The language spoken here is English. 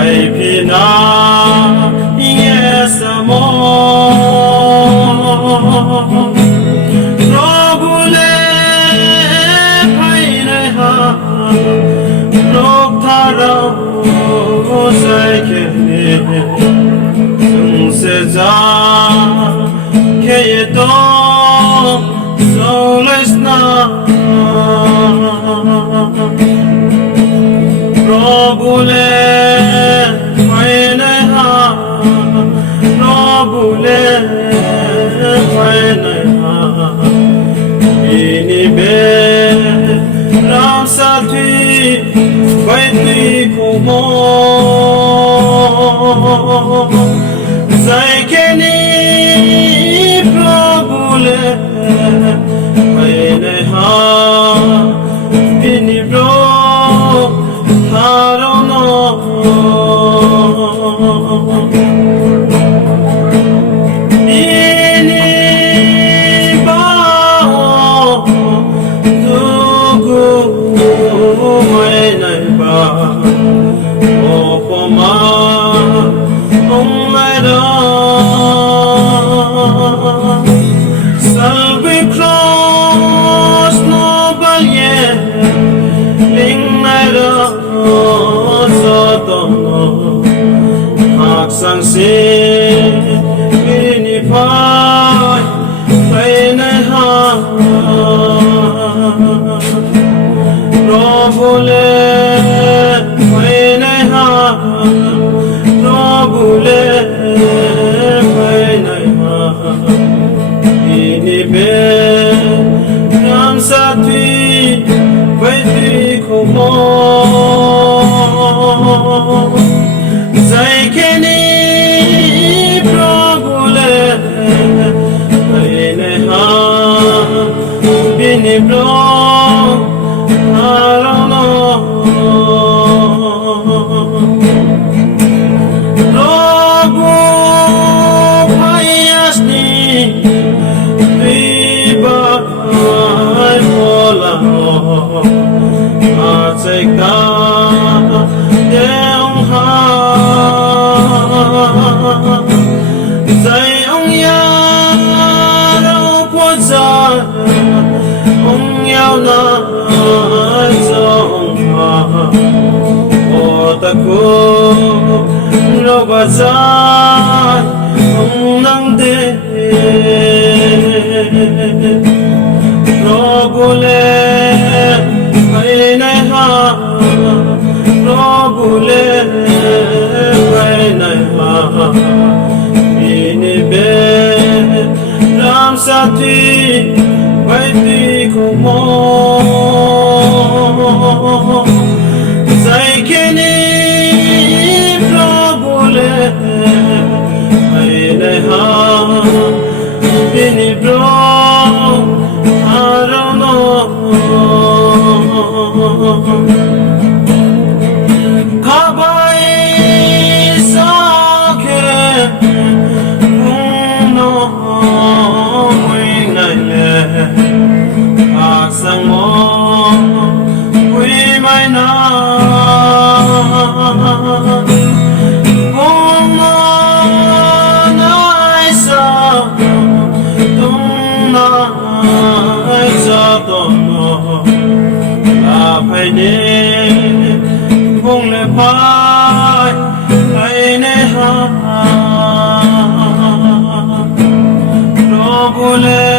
ai pina yes mo robule paine ha roktara sai ke tum se za ke to solesna robule paine ha robule paine ha ini be ram sati vaiti kumo zaikeni robule paine ha ini bro sang se ini pai paine ha robule paine ha robule paine ha ini be ram sati vaiti kumo zaikeni bini bro arano rogo payasni viva bola acekta deung ha zai ong ya ro poza yao na zong ha o ta ko lo ba za nang de ro bule mai nai ha ro bule mai nai ha ini be ram sati vaiti kumo zaikeni robule paine ha bini bro arano kabai sakhe no sang mo we mai na mo na sa tum na sa tum a phai ne bong le phai ne ha ro bule